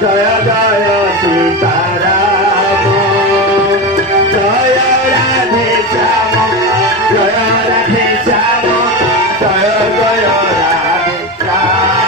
Jai Jai Sitaram Jai Radhe Shyam Jai Radhe Shyam Jai Jai Radhe Shyam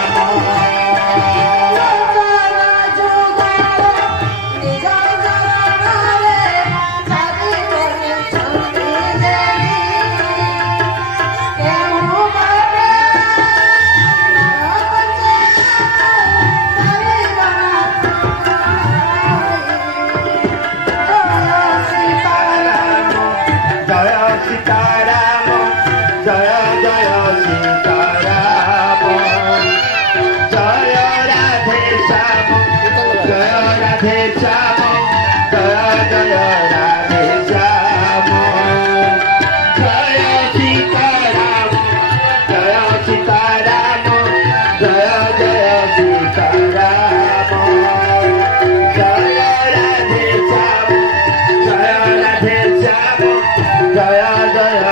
Sitaram Jai Jai Sitaram Jai Radhe Shyam Jai Radhe Shyam Jai Jai Radhe Shyam Jai Sitaram Jai Sitaram Jai Jai Sitaram Jai Radhe Shyam Jai Radhe Shyam Jai Jai